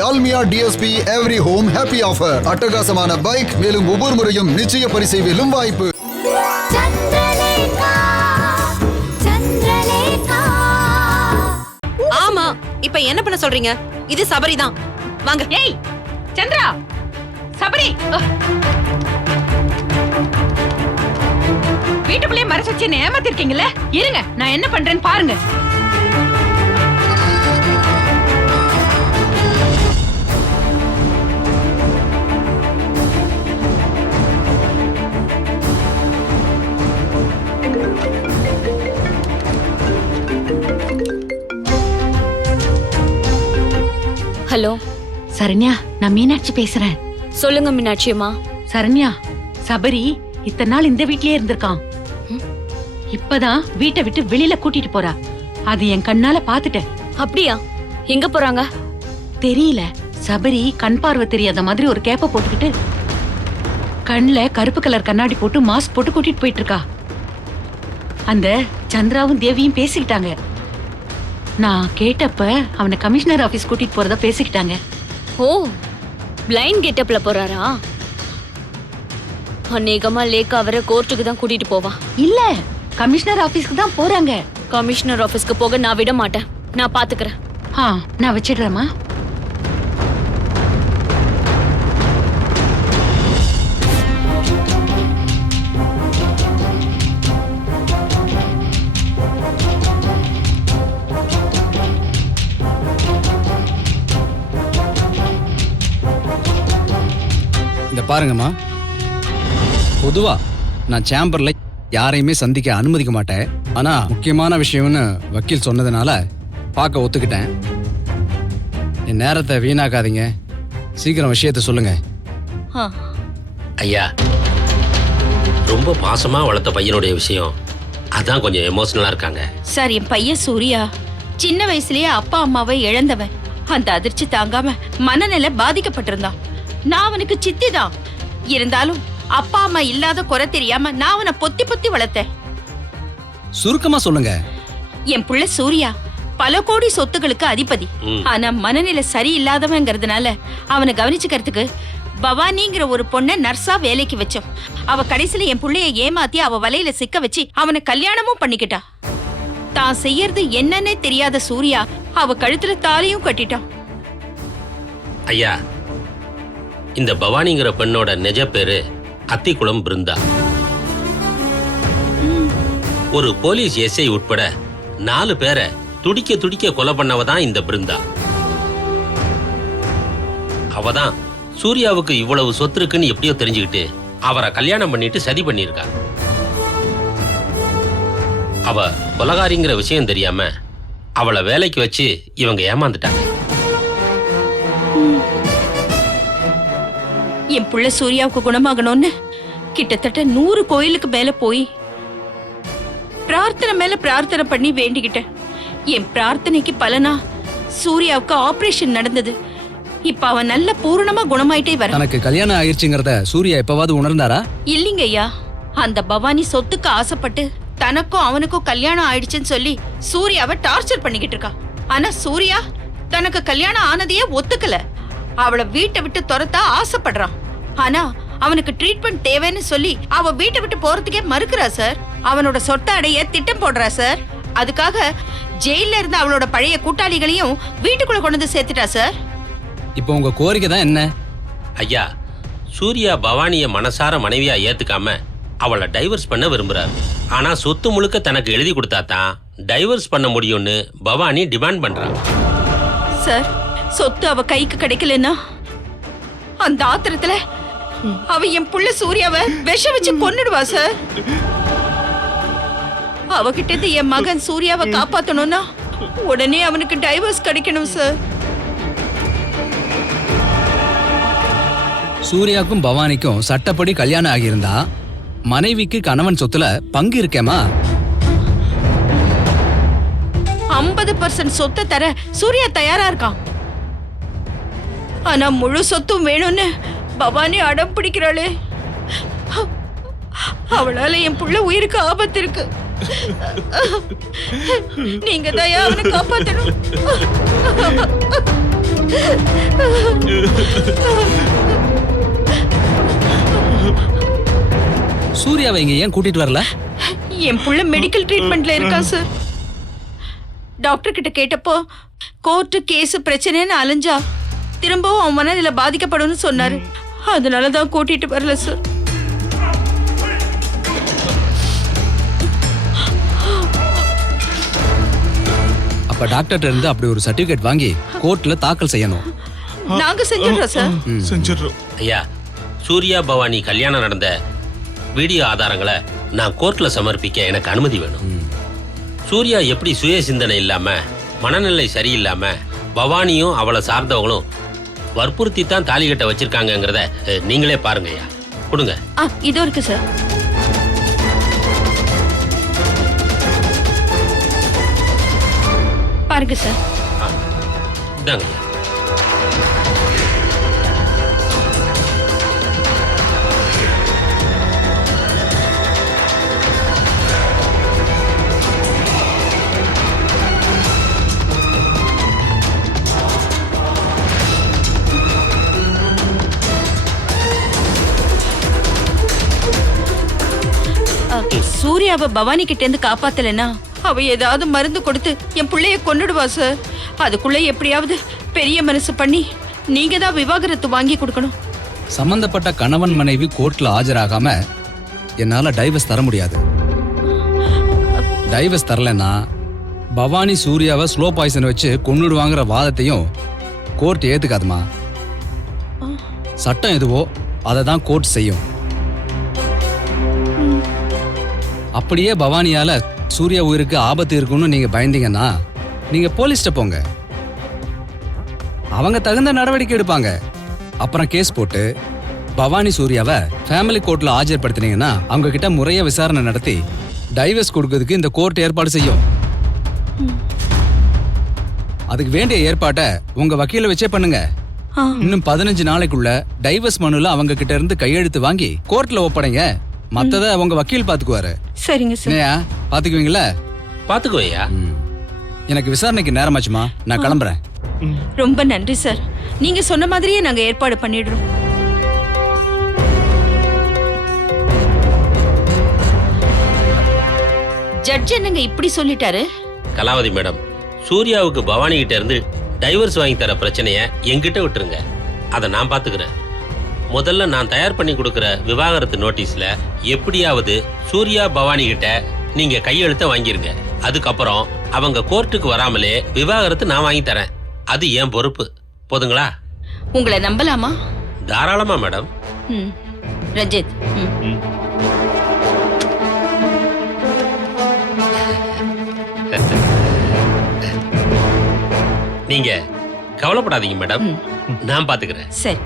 Dalmia DSP every home happy offer. அட்டகாசமான bike, மேலும் ஒவ்வொரு முறையும் நிச்சய பரிசை வெல்லும் வாய்ப்பு. ஆமா, இப்ப என்ன பண்ண சொல்றீங்க? இது சபரிதான். வாங்க. ஏய் சந்திரா, சபரி வீட்டுக்குள்ளே மறைச்சு வச்சு என்ன ஏமாத்திருக்கீங்கல்ல? இருங்க, நான் என்ன பண்றேன்னு பாருங்க. ஹலோ சரண்யா, நான் மீனாட்சி பேசுறேன். சொல்லுங்க மீனாட்சி அம்மா. சரண்யா, சபரி இத்தனை நாள் இந்த வீட்லயே இருந்திருக்கான். இப்பதான் வீட்டை விட்டு வெளியில கூட்டிட்டு போறா. அது என் கண்ணால பாத்துட்டேன். அப்படியா? எங்க போறாங்க? தெரியல. சபரி கண் பார்வை தெரியாத மாதிரி ஒரு கேப்ப போட்டுக்கிட்டு கண்ல கருப்பு கலர் கண்ணாடி போட்டு மாஸ்க் போட்டு கூட்டிட்டு போயிட்டு இருக்கா. அந்த சந்திராவும் தேவியும் பேசிக்கிட்டாங்க. நான் கேட்டப்ப அவனை கமிஷனர் ஆபீஸ் கூட்டிட்டு போறதா பேசிக்கிட்டாங்க. ஓ, பிளைண்ட் கெட்டப்ல போறாரா? அநேகமா லேக்கா அவரை கோர்ட்டுக்கு தான் கூட்டிட்டு போவா. இல்ல, கமிஷனர் ஆபீஸ்க்கு தான் போறாங்க. கமிஷனர் ஆபீஸ்க்கு போக நான் விட மாட்டேன். நான் பாத்துக்கிறேன். நான் வச்சிடுறேம்மா. இந்த பாருங்கம்மா, பொதுவா நான் சேம்பர்ல யாரையுமே சந்திக்க அனுமதிக்க மாட்டேன். ஆனா முக்கியமான விஷயம்னு வக்கீல் சொன்னதுனால பார்க்க ஒத்துக்கிட்டேன். என் நேரத்தை வீணாக்காதீங்க, சீக்கிரம் விஷயத்த சொல்லுங்க. ஐயா, ரொம்ப பாசமா வளர்த்த பையனுடைய விஷயம் அதான் கொஞ்சம் எமோஷனலா இருக்காங்க. சார், என் பையன் சூர்யா சின்ன வயசுலயே அப்பா அம்மாவை இழந்தவன். அந்த அதிர்ச்சி தாங்காம மனநிலை பாதிக்கப்பட்டிருந்தான். நான் அவனுக்கு சித்தி தான். இருந்தாலும் அப்பா அம்மா இல்லாத குறை தெரியாம நான் அவனை பொத்தி பொத்தி வளர்த்தேன். சுருக்கமா சொல்லுங்க. என் புள்ள சூர்யா பல கோடி சொத்துகளுக்கு அதிபதி. ஆனா மனநிலை சரியில்லாதவங்கிறதுனால அவனை கவனிச்சுக்கிறதுக்கு பவானிங்கிற ஒரு பொண்ணை நர்ஸா வேலைக்கு வச்சோம். அவ கடைசியில என் புள்ளைய ஏமாத்தி அவ வலையில சிக்க வச்சு அவனை கல்யாணமும் பண்ணிக்கிட்டா. தான் செய்யறது என்னன்னே தெரியாத சூர்யா அவ கழுத்துல தாலியும் கட்டிட்டான். ஐயா, இந்த பவானிங்கிற பெண்ணோட நிஜ பேரு அத்திக்குளம் பிருந்தா. ஒரு போலீஸ் எஸ்ஐ உட்பட 4 பேரை துடிக்க துடிக்க கொலை பண்ணவதான் இந்த பிருந்தா. அவதான் சூர்யாவுக்கு இவ்வளவு சொத்து இருக்குன்னு எப்படியோ தெரிஞ்சுக்கிட்டு அவரை கல்யாணம் பண்ணிட்டு சதி பண்ணிருக்கா. அவ கொலகாரிங்கிற விஷயம் தெரியாம அவளை வேலைக்கு வச்சு இவங்க ஏமாந்துட்டாங்க. என் புள்ள சூர்யாவுக்கு குணமாகணும்னு கிட்டத்தட்ட 100 கோயிலுக்கு மேல போய் பிரார்த்தனை மேல பிரார்த்தனை பண்ணி வேண்டிக்கிட்டேன். என் பிரார்த்தனைக்கு பலனா சூர்யாவுக்கு ஆபரேஷன் நடந்தது. இப்ப அவன் நல்ல பூரணமா குணமாயிட்டே வர. தனக்கு கல்யாணம் ஆயிடுச்சுங்கிறத சூர்யா எப்பவாவது உணர்ந்தாரா? இல்லைங்க ஐயா. அந்த பவானி சொத்துக்கு ஆசைப்பட்டு தனக்கும் அவனுக்கும் கல்யாணம் ஆயிடுச்சுன்னு சொல்லி சூர்யாவை டார்ச்சர் பண்ணிக்கிட்டு இருக்கா. ஆனா சூர்யா தனக்கு கல்யாணம் ஆனதையே ஒத்துக்கல. அவளை வீட்டை விட்டு துரத்தா ஆசைப்படுறான். ஆனா அவனுக்கு ட்ரீட்மெண்ட் தேவைன்னு சொல்லி அவ வீட்டை விட்டு போறதுக்கே மறுக்கிறா சார். அவனோட சொத்தை அடைய திட்டம் போடுறா சார். அதுக்காக ஜெயில இருந்து அவளோட பழைய கூட்டாளிகளையும் வீட்டுக்குள்ள கொண்டு வந்து சேர்த்துட்டா சார். இப்போ உங்க கோரிக்கை தான் என்ன? ஐயா, சூர்யா பவானிய மனசார மனைவியா ஏத்துக்காம அவளை டைவர்ஸ் பண்ண விரும்புறாரு. ஆனா சொத்து முழுக்க தனக்கு எழுதி கொடுத்தா தான் டைவர்ஸ் பண்ண முடியும்னு பவானி டிமாண்ட் பண்றான். சார், சொத்து அவ கைக்கு கிடைக்கலன்னா அந்த ஆத்திரத்துல அவ என் புள்ள சூர்யாவை விஷம் வச்சு கொன்னுடுவா சார். அவகிட்ட இருந்து என் மகன் சூர்யாவை காப்பாத்தணும்னா உடனே அவனுக்கு டைவர்ஸ் கிடைக்கணும் சார். சூர்யாக்கும் பவானிக்கும் சட்டப்படி கல்யாணம் ஆகியிருந்தா மனைவிக்கு கணவன் சொத்துல பங்கு இருக்கேமா? 50% சொத்தை தர சூர்யா தயாரா இருக்கான். ஆனா முழு சொத்தும் வேணும்னு பவானி அடம் பிடிக்கிறாளே. அவளால என் புள்ள உயிருக்கு ஆபத்து இருக்கு. நீங்க தான் அவனை காப்பாத்தணும். சூர்யாவை இங்க ஏன் கூட்டிட்டு வரல? என் புள்ள மெடிக்கல் ட்ரீட்மெண்ட்ல இருக்கான் சார். டாக்டர் கிட்ட கேட்டப்போ கோர்ட்டு கேஸ் பிரச்சனைன்னு அலைஞ்சா திரும்பவும் அவன் மனநிலை பாதிக்கப்படும்னு சொன்னாரு. அதனாலதான் கூட்டிட்டு வரல சார். அப்ப டாக்டர்கிட்ட இருந்து அப்படி ஒரு சர்டிபிகேட் வாங்கி கோர்ட்ல தாக்கல் செய்யணும். நாங்க செஞ்சிடறோம் சார். செஞ்சிடறோம். ஐயா, சூர்யா பவானி கல்யாணம் நடந்த வீடியோ ஆதாரங்களை நான் கோர்ட்ல சமர்ப்பிக்க எனக்கு அனுமதி வேணும். சூர்யா எப்படி சுய சிந்தனை இல்லாம மனநிலை சரியில்லாம பவானியும் அவளை சார்ந்தவங்களும் வற்புறுத்தி தான் தாலி கட்ட வச்சிருக்காங்கங்கிறத நீங்களே பாருங்க ஐயா. கொடுங்க. இதோ இருக்கு சார். பாருங்க சார். இதாங்க ஐயா. சூர்யாவை பவானி கிட்ட இருந்து காப்பாத்தலனா அவ ஏதாவது மருந்து கொடுத்து என் பிள்ளைய கொன்னுடுவா சார். அதுக்குள்ள எப்படியாவது பெரிய மனசு பண்ணி நீங்க தான் விவாகரத்து வாங்கி கொடுக்கணும். சம்பந்தப்பட்ட கணவன் மனைவி கோர்ட்ல ஆஜராகாம என்னால டைவர்ஸ் தர முடியாது. டைவர்ஸ் தரலன்னா பவானி சூர்யாவை ஸ்லோ பாய்சன் வச்சு கொன்னுடுவாங்கிற வாதத்தையும் கோர்ட் ஏத்துக்காதுமா. சட்டம் எதுவோ அதை தான் கோர்ட் செய்யும். அப்படியே பவானியால சூர்யா உயிருக்கு ஆபத்து இருக்குன்னு நீங்க பயந்தீங்கன்னா நீங்க போலீஸ்ட போங்க. அவங்க தகுந்த நடவடிக்கை எடுப்பாங்க. அப்புறம் கேஸ் போட்டு பவானி சூர்யாவை ஃபேமிலி கோர்ட்ல ஆஜர்படுத்தினீங்கன்னா அவங்க கிட்ட முறைய விசாரணை நடத்தி டைவர்ஸ் கொடுக்கறதுக்கு இந்த கோர்ட் ஏற்பாடு செய்யும். அதுக்கு வேண்டிய ஏற்பாட்டை உங்க வக்கீல வச்சே பண்ணுங்க. இன்னும் 15 நாளைக்குள்ள டைவர்ஸ் மனுல அவங்க கிட்ட இருந்து கையெழுத்து வாங்கி கோர்ட்ல ஒப்படைங்க. மத்தத உங்க வக்கீல் பாத்துக்குவாரு. சரிங்க சார். என்னையா பாத்துக்குவீங்களா? பாத்துக்கோ ஐயா. எனக்கு விசாரணைக்கு நேரமாச்சுமா, நான் கிளம்புறேன். ரொம்ப நன்றி சார். நீங்க சொன்ன மாதிரியே நாங்க ஏற்பாடு பண்ணிடுறோம். ஜட்ஜ் என்னங்க இப்படி சொல்லிட்டாரு? கலாவதி மேடம், சூர்யாவுக்கு பவானி கிட்ட இருந்து டைவர்ஸ் வாங்கி தர பிரச்சனைய என்கிட்ட விட்டுருங்க. அதை நான் பாத்துக்கிறேன். முதல்ல நான் தயார் பண்ணி கொடுக்கிற விவாகரத்து நோட்டீஸ்ல எப்படியாவது சூர்யா பவானி கிட்ட நீங்க கையெழுத்த வாங்கிருங்க. அதுக்கப்புறம் அவங்க கோர்ட்டுக்கு வராமலே விவாகரத்து நான் வாங்கி தரேன். அது என் பொறுப்பு. போதுங்களா? உங்களை நம்பலாமா? தாராளமா மேடம். ரஞ்சித். நீங்க கவலைப்படாதீங்க மேடம், நான் பாத்துக்கிறேன். சரி.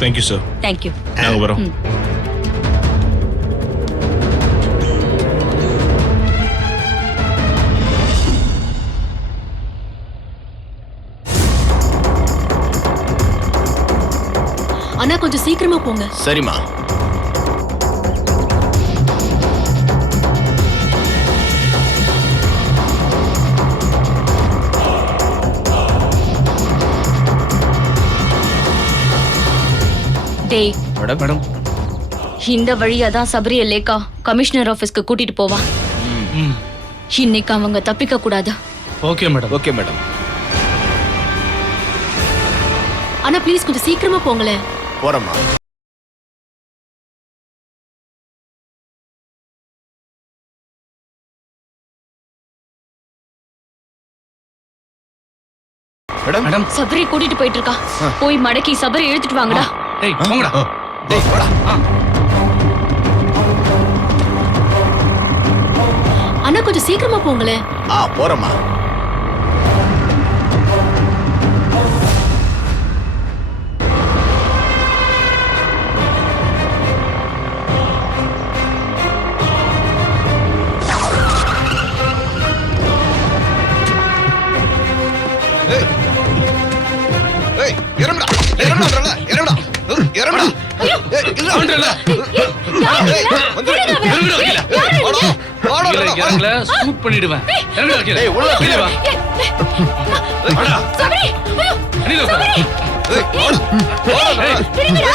Thank you sir. தேங்க்யூ. நாங்க வரோம். அண்ணா கொஞ்சம் சீக்கிரமா போங்க. சரிம்மா. டேய் மேடம் இந்த வழியா தான் சபரிய லேக்கா கமிஷனர் ஆபீஸ்க்கு கூட்டிட்டு போவா. இன்னைக்கு அவங்க தப்பிக்க கூடாது. Okay madam. Okay madam. Anna please கொஞ்சம் சீக்கிரமா போங்களேன். போறேம்மா. மேடம் சபரி கூட்டிட்டு போயிட்டு இருக்கா. போய் மடக்கி சபரி இழுத்துட்டு வாங்கடா. டேய் போங்கடா. டேய் வாடா. அண்ணா கொஞ்சம் சீக்கிரமா போங்களேன். போறேம்மா. பண்ணிடுவேன். வெளியில உட்காரு. விடுங்கடா.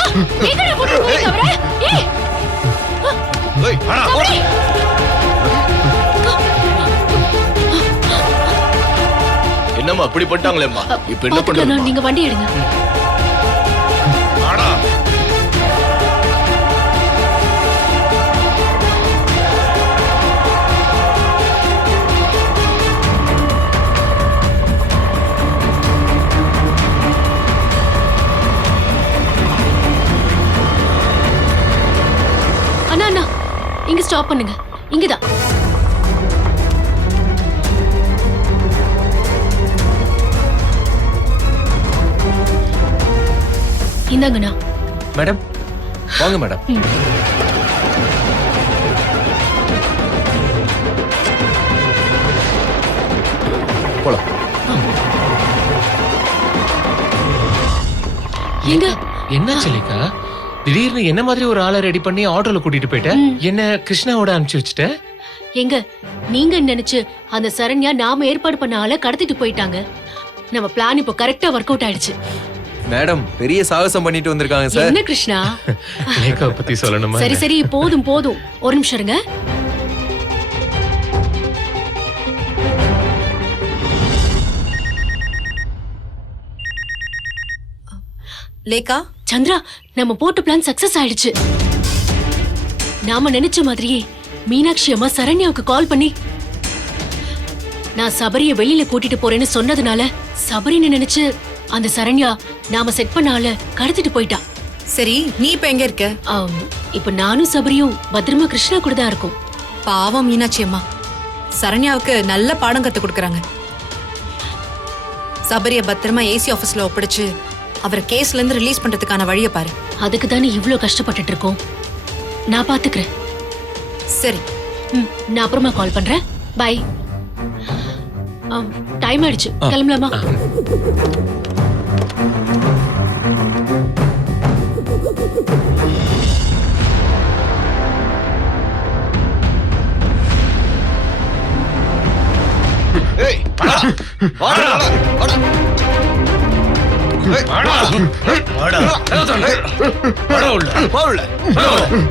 எங்கடா கூட்டிட்டு போறீங்க அவரை? ஏய், ஏய், வாடா. என்னம்மா அப்படி பண்ணிட்டாங்களேம்மா? இப்போ என்ன பாத்துக்கலாம், பண்றது? நீங்க வண்டி எடுங்க. வாடா. அண்ணா அண்ணா, இங்க ஸ்டாப் பண்ணுங்க. இங்கதான். இந்தாங்கண்ணா. மேடம் வாங்க மேடம். போலாம். எங்க என்னாச்சு லேக்கா? திடீர்னு என்ன மாதிரி ஒரு ஆளை ரெடி பண்ணி ஆட்டோல கூட்டிட்டு போயிட்ட? என்ன கிருஷ்ணாவோட அனுப்பிச்சு வச்சுட்ட? எங்க நீங்க நினைச்சு அந்த சரண்யா நாம ஏற்பாடு பண்ண ஆளை கடத்திட்டு போயிட்டாங்க. நம்ம பிளான் இப்போ கரெக்டா ஒர்க் அவுட் ஆயிடுச்சு. மேடம் பெரிய சாகசம் பண்ணிட்டு வந்திருக்காங்க சார். என்ன கிருஷ்ணா? லேக்காவை பத்தி சொல்லணுமா? சரி சரி, போதும் போதும், ஒரு நிமிஷம் இருங்க. லேக்கா, சந்திரா, நம்ம போட்ட பிளான் சக்சஸ் ஆயிடுச்சு. நாம நினைச்ச மாதிரியே மீனாட்சி அம்மா சரண்யாவுக்கு கால் பண்ணி நான் சபரிய வெளியில கூட்டிட்டு போறேன்னு சொன்னதுனால சபரின்னு நினைச்சு அந்த சரண்யா நாம செட் பண்ண ஆள கடத்திட்டு போயிட்டா. சரி நீ இப்ப எங்க இருக்க? இப்ப நானும் சபரியும் பத்திரமா கிருஷ்ணா கூட தான் இருக்கோம். பாவம் மீனாட்சி அம்மா, சரண்யாவுக்கு நல்ல பாடம் கத்து கொடுக்கறாங்க. சபரிய பத்திரமா ஏசி ஆபீஸ்ல ஒப்படைச்சு அவரை கேஸ்ல இருந்து ரிலீஸ் பண்றதுக்கான வழியை பாரு. அதுக்கு தானே இவ்ளோ கஷ்டப்பட்டுட்டு இருக்கோம். நான் பாத்துக்கிறேன். சரி, நான் அப்புறமா கால் பண்றேன். பை. டைம் ஆயிடுச்சு, கிளம்பலாமா? ஏய், வாடா. வாடா. வாடா. வாடா. வாடா. வாடா உள்ள. வா உள்ள. வா உள்ள.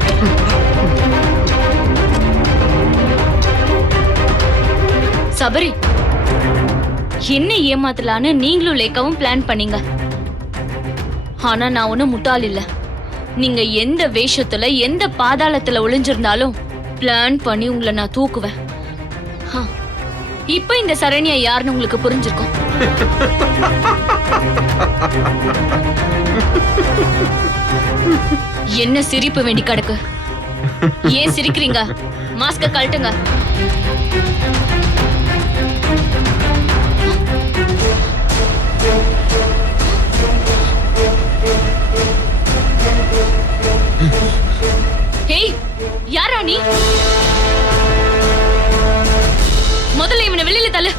சபரி, என்ன ஏமாத்தலான்னு நீங்களும் லேக்காவும் பிளான் பண்ணீங்க. ஆனா நான் ஒன்னும் முட்டாள் இல்ல. நீங்க எந்த வேஷத்துல எந்த பாதாளத்துல ஒளிஞ்சிருந்தாலும் பிளான் பண்ணி உங்களை நான் தூக்குவேன். இப்ப இந்த சரண்யா யாருன்னு உங்களுக்கு புரிஞ்சிருக்கும். என்ன சிரிப்பு வேண்டி கிடக்கு? ஏன் சிரிக்கிறீங்க? மாஸ்க கழட்டுங்க. ஏய், யாரா நீ? முதல்ல இவனை வெளியில தள்ளு.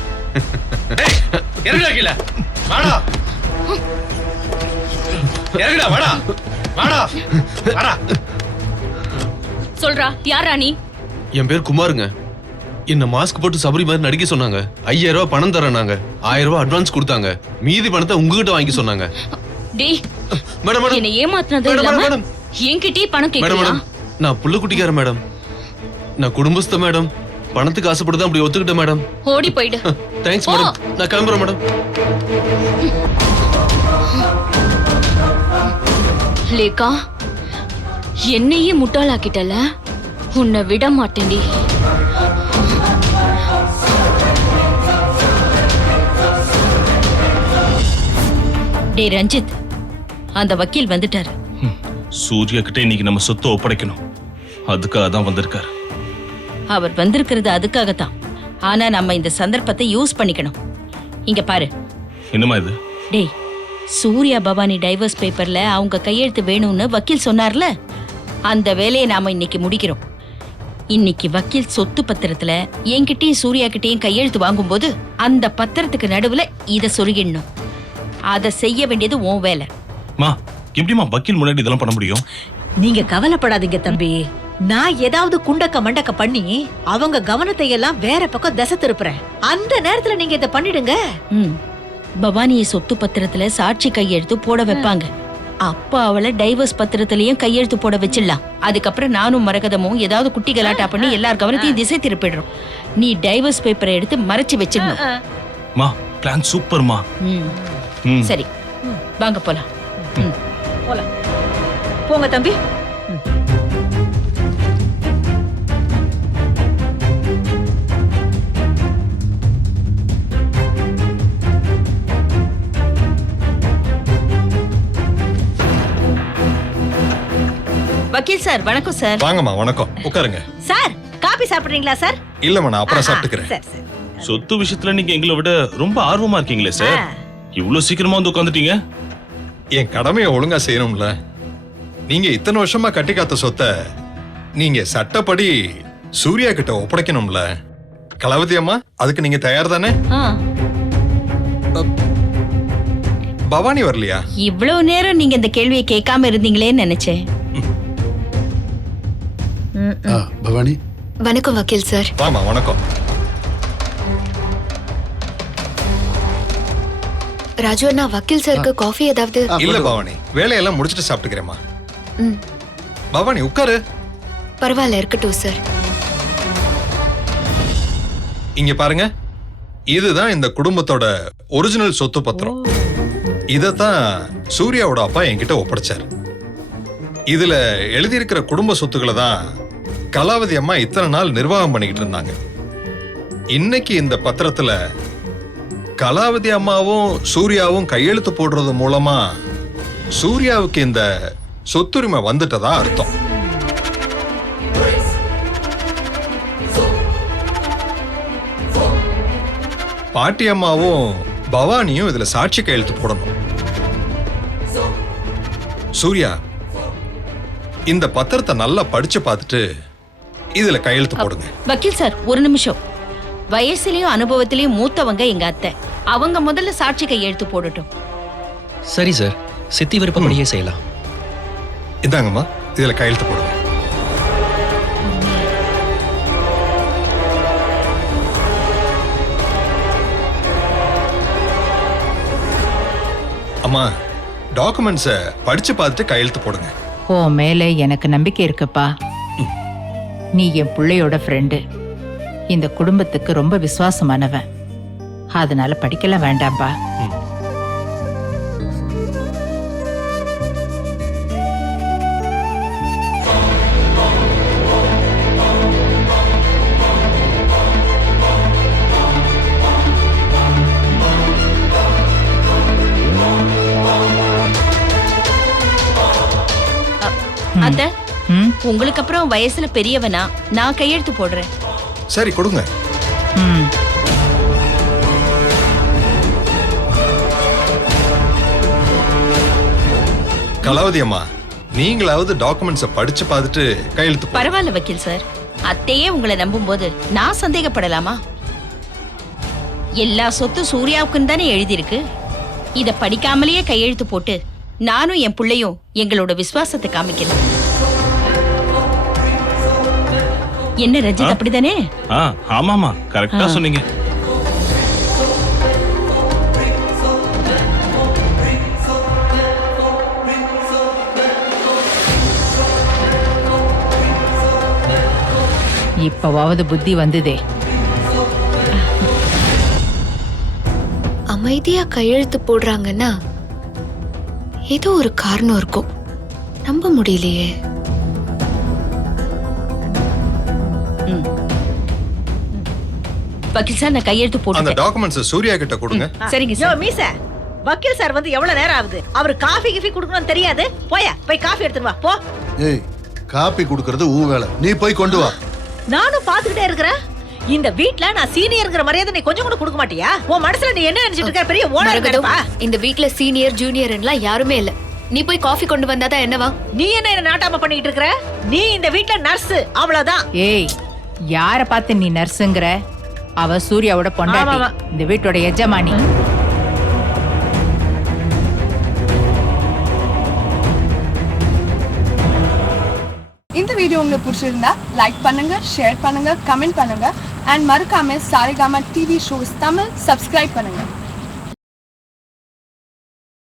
ஏய், இறங்குடா கீழ. வாடா. இறங்குடா, வாடா. வாடா. வாடா. சொல்றா, யாரா நீ? என் பேர் குமாருங்க. என்ன மாஸ்க் போட்டு சபரி மாதிரி நடிக்க சொன்னாங்க. 5000 ரூபாய் பணம் தரேனாங்க. 1000 ரூபாய் அட்வான்ஸ் கொடுத்தாங்க. மீதி பணத்தை உங்ககிட்ட வாங்கி சொன்னாங்க. டேய், மேடம் மேடம். என்ன ஏமாத்துனது மேடம், இல்லாம மேடம். என்கிட்டயே பணம் மேடம் கேக்குறியா? மேடம், நான் புள்ள குட்டிக்காரன் மேடம். நான் குடும்பஸ்த மேடம். பணத்துக்கு ஆசைப்பட்டு தான் அப்படி ஒத்துக்கிட்டேன் மேடம். ஓடி போயிடு. Thanks madam. நான் கிளம்புறேன் மேடம். லேக்கா, என்னையே முட்டாளாக்கிட்டல. உன்னை விட மாட்டேன்டி. டே ரஞ்சித், அந்த வக்கீல் வந்துட்டாரு. சூர்யா கிட்ட இன்னைக்கு நம்ம சொத்தை ஒப்படைக்கணும். அதுக்காக தான் வந்திருக்காரு. அவர் வந்திருக்கிறது அதுக்காகத்தான். ஆனா நம்ம இந்த சந்தர்ப்பத்தை யூஸ் பண்ணிக்கணும். இங்க பாரு. என்னமா இது? டேய், சூர்யா பவானி டைவர்ஸ் பேப்பர்ல அவங்க கையெழுத்து வேணும்னு வக்கீல் சொன்னார்ல, அந்த வேலையை நாம இன்னைக்கு முடிக்கிறோம். இன்னைக்கு வக்கீல் சொத்து பத்திரத்துல என்கிட்டயும் சூர்யா கிட்டயும் கையெழுத்து வாங்கும்போது அந்த பத்திரத்துக்கு நடுவுல இத சொருகிடணும். அதை செய்ய வேண்டியது உன் வேலை. மா, எப்படிமா வக்கீல் முன்னாடி இதெல்லாம் பண்ண முடியும்? நீங்க கவலைப்படாதீங்க தம்பி. நான் ஏதாவது குண்டக்க மண்டக்க பண்ணி அவங்க கவனத்தை எல்லாம் வேற பக்கம் திசை திருப்புறேன். அந்த நேரத்துல நீங்க இதை பண்ணிடுங்க. பவானியை சொத்து பத்திரத்துல சாட்சி கையெழுத்து போட வைப்பாங்க. அப்ப அவளை டைவர்ஸ் பத்திரத்திலயும் கையெழுத்து போட வச்சிடலாம். அதுக்கப்புறம் நானும் மரகதமும் ஏதாவது குட்டி கலாட்டா பண்ணி எல்லார் கவனத்தையும் திசை திருப்பிடுறோம். நீ டைவர்ஸ் பேப்பரை எடுத்து மறைச்சு வச்சிடணும். மா பிளான் சூப்பர்மா. சரி வாங்க போலாம். போலாம். போங்க தம்பி. வக்கீல் சார் வணக்கம் சார். வாங்கம்மா வணக்கம், உட்காருங்க. சார் காபி சாப்பிடுறீங்களா சார்? இல்லம்மா, நான் அப்புறம் சாப்பிட்டுக்கிறேன். சரி சரி. சொத்து விஷயத்துல நீங்க எங்களை விட ரொம்ப ஆர்வமா இருக்கீங்களே சார். இவ்வளவு சீக்கிரமா வந்து உட்காந்துட்டீங்க. என் கடமையை ஒழுங்கா செய்யணும்ல. நீங்க இத்தனை வருஷமா கட்டி காத்த சொத்தை நீங்க சட்டப்படி சூர்யா கிட்ட ஒப்படைக்கணும்ல. கலாவதி அம்மா, அதுக்கு நீங்க தயார் தானே? பவானி வரலையா? இவ்வளவு நேரம் நீங்க இந்த கேள்வியை கேட்காம இருந்தீங்களேன்னு நினைச்சேன். பவானி வணக்கம் வக்கீல் சார். வாமா, வணக்கம். ராஜு அண்ணா, வக்கீல் சாருக்கு காஃபி ஏதாவது? இல்ல பவானி, வேலையெல்லாம் முடிச்சிட்டு சாப்பிட்டுக்கிறேம்மா. பவானி உட்காரு. பரவாயில்ல, இருக்கட்டும் சார். இங்க பாருங்க, இதுதான் இந்த குடும்பத்தோட ஒரிஜினல் சொத்து பத்திரம். இதத்தான் சூர்யாவோட அப்பா என்கிட்ட ஒப்படைச்சார். இதுல எழுதியிருக்கிற குடும்ப சொத்துக்களை தான் கலாவதி அம்மா இத்தனை நாள் நிர்வாகம் பண்ணிக்கிட்டு இருந்தாங்க. இன்னைக்கு இந்த பத்திரத்துல கலாவதி அம்மாவும் சூர்யாவும் கையெழுத்து போடுறது மூலமா சூர்யாவுக்கு இந்த சொத்துரிமை வந்துட்டதா அர்த்தம். பாட்டி அம்மாவும் பவானியும் இதுல சாட்சி கையெழுத்து போடணும். சூர்யா, இந்த பத்திரத்தை நல்லா படிச்சு பார்த்துட்டு இதுல கையெழுத்து போடுங்க. வக்கீல் சார் ஒரு நிமிஷம். வயசுலயும் அனுபவத்திலயும் மூத்தவங்க எங்க அத்தை. அவங்க முதல்ல சாட்சி கையெழுத்து போடட்டும். சரி சார், சித்தி விருப்பப்படியே செய்யலாம். இந்தாங்கம்மா, இதுல கையெழுத்து போடுங்க. அம்மா, டாக்குமெண்ட்ஸை படிச்சு பார்த்துட்டு கையெழுத்து போடுங்க. உன் மேல எனக்கு நம்பிக்கை இருக்குப்பா. நீ என் பிள்ளையோட ஃப்ரெண்டு, இந்த குடும்பத்துக்கு ரொம்ப விசுவாசமானவன். அதனால படிக்கலாம் வேண்டாம்பா. அத்தை, உங்களுக்கு அப்புறம் வயசுல பெரியவனா, நான் கையெழுத்து போடுறேன். சரி கொடுங்க. கலாவதி அம்மா, நீங்களாவது டாக்குமெண்ட்ஸை படிச்சு பார்த்துட்டு கையெழுத்து போடுங்க. பரவாயில்ல வக்கீல் சார், அத்தையே உங்களை நம்பும் போது நான் சந்தேகப்படலாமா? எல்லா சொத்து சூர்யாவுக்குன்னு தானே எழுதியிருக்கு. இத படிக்காமலேயே கையெழுத்து போட்டு நானும் என் பிள்ளையும் எங்களோட விசுவாசத்தை காமிக்கணும். என்ன ரஞ்சித், அப்படிதானே? ஆமாமா, கரெக்டா சொன்னீங்க. இப்பவாவது புத்தி வந்ததே. அமைதியா கையெழுத்து போடுறாங்கன்னா ஏதோ ஒரு காரணம் இருக்கும். நம்ப முடியலையே. வக்கீல் சார், நான் கையெழுத்து அந்த போட்டு. டாக்குமெண்ட்ஸ் சூர்யா கிட்ட கொடுங்க. சரிங்க யோ சார். மீச, வக்கீல் சார் வந்து எவ்வளவு நேரம் ஆகுது? அவரு காஃபி கிஃபி குடுக்கணும்னு தெரியாது? போய் காஃபி எடுத்துட்டு வா போ. ஏய், காப்பி குடுக்கறது உன் வேலை, நீ போய் கொண்டு வா. நானும் பாத்துக்கிட்டே இருக்கிறேன். இந்த வீட்ல நான் சீனியர்ங்கிற மரியாதை நீ கொஞ்சம் கூட கொடுக்க மாட்டியா? உன் மனசுல நீ என்ன நினைச்சிட்டு இருக்க? பெரிய ஓனர். இந்த வீட்ல சீனியர் ஜூனியர் எல்லாம் யாருமே இல்ல. நீ போய் காஃபி கொண்டு வந்தாதான் என்னவா? நீ என்ன நாட்டாம பண்ணிட்டு இருக்கிற? நீ இந்த வீட்ல நர்ஸ், அவ்வளவுதான். ஏய், யார பார்த்து நீ நர்ஸுங்கிற? அவ சூர்யாவோட பொண்டாட்டி, இந்த வீட்டோட எஜமானி. இந்த வீடியோ உங்களுக்கு பிடிச்சிருந்தா லைக் பண்ணுங்க, ஷேர் பண்ணுங்க, கமெண்ட் பண்ணுங்க அண்ட் மறக்காம Saregama TV shows Tamil subscribe பண்ணுங்க.